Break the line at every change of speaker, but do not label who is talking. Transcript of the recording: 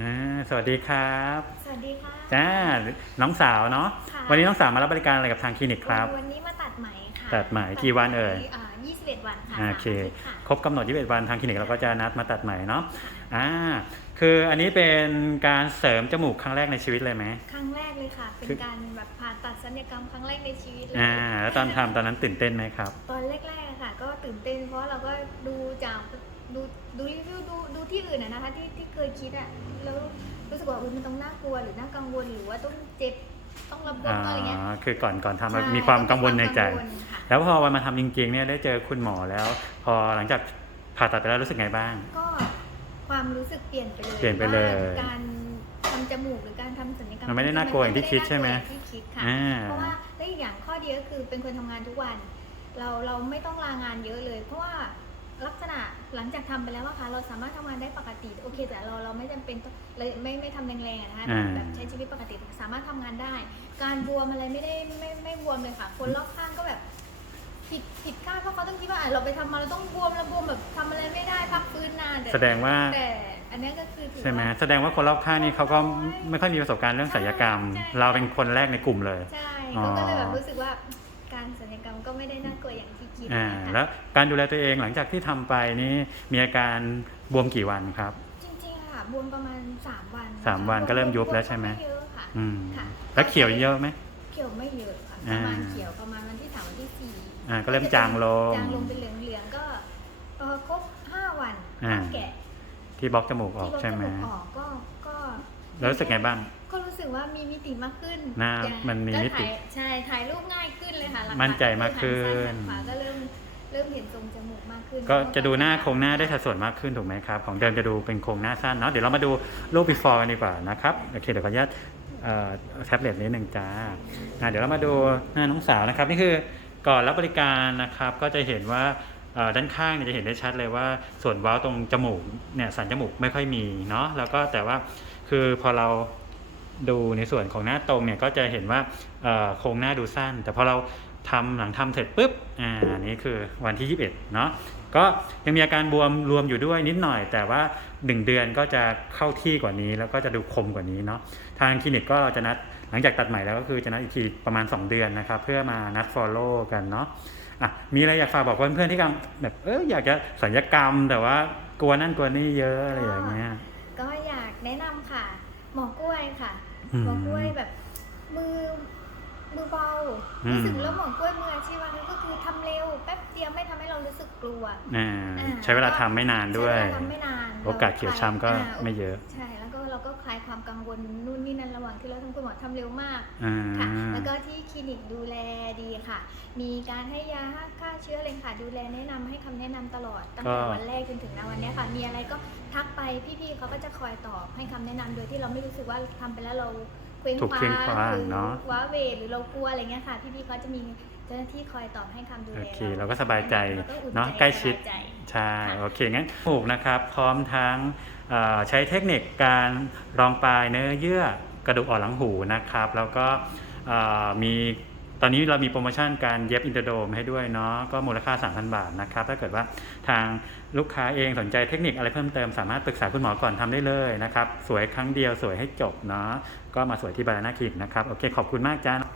อ่าสวัสดีครับ
สวัสดีค่ะ
จ้าน้องสาวเนาะ
ค่ะ
วันนี้น้องสาวมารับบริการอะไรกับทางคลินิกครับ
วันนี้มาตัดไหมค่ะ
ตัดไหมกี่วันเอ่ย
อ่า21วันค่ะ
โอเค
สามอาทิตย์ค่ะ
ครบกำหนด 21 วันทางคลินิกเราก็จะนัดมาตัดใหม่เนาะอ่าคืออันนี้เป็นการเสริมจมูกครั้งแรกในชีวิตเลยไหม
ครั้งแรกเลยค่ะ เป็น
คือ
การแบบผ่าตัดศัลยกรรมครั้งแรกในชีวิตเลย
อ่าแล้วตอนทำตอนนั้นตื่นเต้นไหมครับ
ตอนแรกๆอะค่ะ ก็ตื่นเต้นเพราะเราก็ดูจากดูดูรีวิวดูดู ที่อื่นอะนะคะที่ที่เคยคิดอะแล้วรู้สึกว่าอุ๊ยมันต้องน่ากลัวหรือน่ากังวลหรือว่าต้องเจ็บต้องระบม
อ่า
อะไรเงี้ย
คือก่อนก่อนทำ
ใช่
มีความกังวลในใจ
มีความกังวลค่ะ
แล้วพอวันมาทำจริงๆเนี่ยได้เจอคุณหมอแล้ว พอหลังจากผ่าตัดไปแล้วรู้สึกไงบ้าง
ก็ความรู้สึกเปลี่ยนไปเลย
เปลี่ยนไปเลย
ว่าการทำจมูกหรือการทำศัลยกรรม
มันไม่ได้น่ากลัวอย่างที่คิดใช่ไหม
นไม่ด้น่ากลัวอย่างที่คิดค่ะ
อ่า
เพราะว่าและอีกอย่างข้อดีก็คือเป็นคนทำงานทุกวัน เราเราไม่ต้องลางานเยอะเลย เพราะว่า ลักษณะหลังจากทำไปแล้วอะค่ะเราสามารถทำงานได้ปกติโอเค แต่เราเราไม่จำเป็นต้องเลยไม่ไม่ทำแรงๆอะนะคะ
อ่า
แบบใช้ชีวิตปกติสามารถทำงานได้ การบวมอะไรไม่ได้ไม่ไม่บวมเลยค่ะ คนรอบข้างก็แบบผิดผิดคาดเพราะเขาต้องคิดว่าอะเราไปทำมาเราต้องบวมแล้วบวมแบบทำอะไรไม่ได้พักฟื้นนานแต่
แสดงว่า
แต่อันนี้ก็คือถือ
ใช่ไหม
ว่า
แสดงว่าคนรอบข้างนี่เขาก็ไม่ค่อยมีประสบการณ์เรื่องศัลยกรรม
ใช่
เราเป็นคนแรกในกลุ่มเลย
ใช่
อ๋อ
เขาก็เลยแบบรู้สึกว่าการศัลยกรรมก็ไม่ได้น่ากลัวอย่างที่คิด
อ่า
นะคะ
แล้วการดูแลตัวเองหลังจากที่ทำไปนี่มีอาการบวมกี่วันครับ
จริงๆค่ะบวมประมาณ 3 วันนะคะ
สามวันก็เริ่มยุบแล้วใช่ไหม
บวก็เยอะค่ะ
อืม
ค่ะ
แล้วเขียวเยอะไหม
เขียวไม่เยอะค่ะ
อ่า
ประมาณเขียวประมาณวันที่สามวันที่สี่
อ่าก็เริ่มจางลง
จางลงเป็นเหลืองๆก็พอครบห้าวัน
อ่า
ก็แกะ
ที่บล็อกจมูกออก
ที่ลด
ใช่ไหม
จกออกก็ก็
แล้วรู้สึกไงบ้าง
ก็รู้สึกว่ามีมิติมากขึ้น
หน้า
อย่าง
มันมี
ก็
มิติ
ถ่ายใช่ถ่ายรูปง่ายขึ้นเลยค่ะหลังๆ
มั่นใจมากขึ้น
หัซ้ายหัขวาก็เริ่มเริ่มเห็นทรงจมูกมากขึ้น
ก็จะดูหน้าโครงหน้าได้สัดส่วนมากขึ้นถูกไหมครับ ของเดิมจะดูเป็นโครงหน้าสั้นเนาะเดี๋ยวเรามาดูรูป before กันดีกว่านะครับโอเคเดี๋ยวขออนุญาตเอ่อแท็บเล็ตนิดหนึ่งจ้าอะเดี๋ยวเรามาดูหน้าน้องสาวนะครับ นี่คือก่อนรับบริการนะครับ ก็จะเห็นว่าเอ่อด้านข้างเนี่ยจะเห็นได้ชัดเลยว่า ส่วนเว้าตรงจมูกเนี่ยสันจมูกไม่ค่อยมีเนาะแล้วก็แต่ว่าคือพอเรา ดูในส่วนของหน้าตรงเนี่ยก็จะเห็นว่าโครงหน้าดูสั้น แต่พอเราทำหลังทำเสร็จปุ๊บ อ่าอันนี้คือวันที่ 21 เนาะ ก็ยังมีอาการบวมรวมอยู่ด้วยนิดหน่อย แต่ว่า 1 เดือนก็จะเข้าที่กว่านี้ แล้วก็จะดูคมกว่านี้เนาะ ทางคลินิกก็เราจะนัดหลังจากตัดใหม่แล้วก็คือจะนัดอีกทีประมาณ 2 เดือนนะครับ เพื่อมานัด follow กันเนาะ อะ มีอะไรอยากฝากบอกเพื่อนๆที่กำลังแบบ เอออยากจะสัญญกรรม แต่ว่ากลัวนั่นกลัวนี่เยอะอะไรอย่างเงี้ย
ก็อยากแนะนำค่ะ ค่ะ
อืม
หมอกล้วยแบบ มือมือเบา
อืม
รู้สึกแล้วหมอกล้วยมืออาชีพอะก็คือทำเร็วแป๊บเดียวไม่ทำให้เรารู้สึกกลัว
อ่า
อ่า
ใช้เวลาทำไม่นานด้วย
ใช้เวลาทำไม่นาน
โอกาสเขียวช้ำก็
อ่า
ไม่เยอะ
ใช่แล้วก็เราก็ คลายความกังวลนู่นนี่นั่นระหว่างที่เราทำคุณหมอทำเร็วมาก
อ่า
ค่ะแล้วก็ที่คลินิกดูแลดีค่ะ มีการให้ยาฆ่าเชื้อเลยค่ะ ดูแลแนะนำให้คำแนะนำตลอดตั้งแต่วันแรกจนถึงณวันเนี้ยค่ะ มีอะไรก็ทักไปพี่ๆเขาก็จะคอยตอบให้คำแนะนำโดยที่เราไม่รู้สึกว่าทำไปแล้วเราเคว้ง
ถูก
คว้า
เคว้งคว้าง
หรือ
เนอะ
ว้าเหวหรือเรากลัวอะไรเงี้ยค่ะ พี่ๆเขาจะมี เจ้าหน้าที่คอยตอบให้คำดูแล
โอเคเราก็สบายใจ
รก็อุ่
เนาะ
ใจ
ใกล้ชิด
สบายใจ
ใช่
ค่ะ
โอเค งั้นจมูกนะครับ พร้อมทั้งเอ่อใช้เทคนิคการรองปลายเนื้อเยื่อกระดูกอ่อนหลังหูนะครับ แล้วก็เอ่อมีตอนนี้เรามีโปรโมชั่นการเย็บอินเตอร์โดมให้ด้วยเนาะก็มูลค่า 3,000 บาทนะครับ ถ้าเกิดว่าทางลูกค้าเองสนใจเทคนิคอะไรเพิ่มเติมสามารถปรึกษาคุณหมอก่อนทำได้เลยนะครับ สวยครั้งเดียวสวยให้จบเนาะก็มาสวยที่บารานาคลินิกนะครับ โอเค ขอบคุณมากจ้า
ขอบคุณ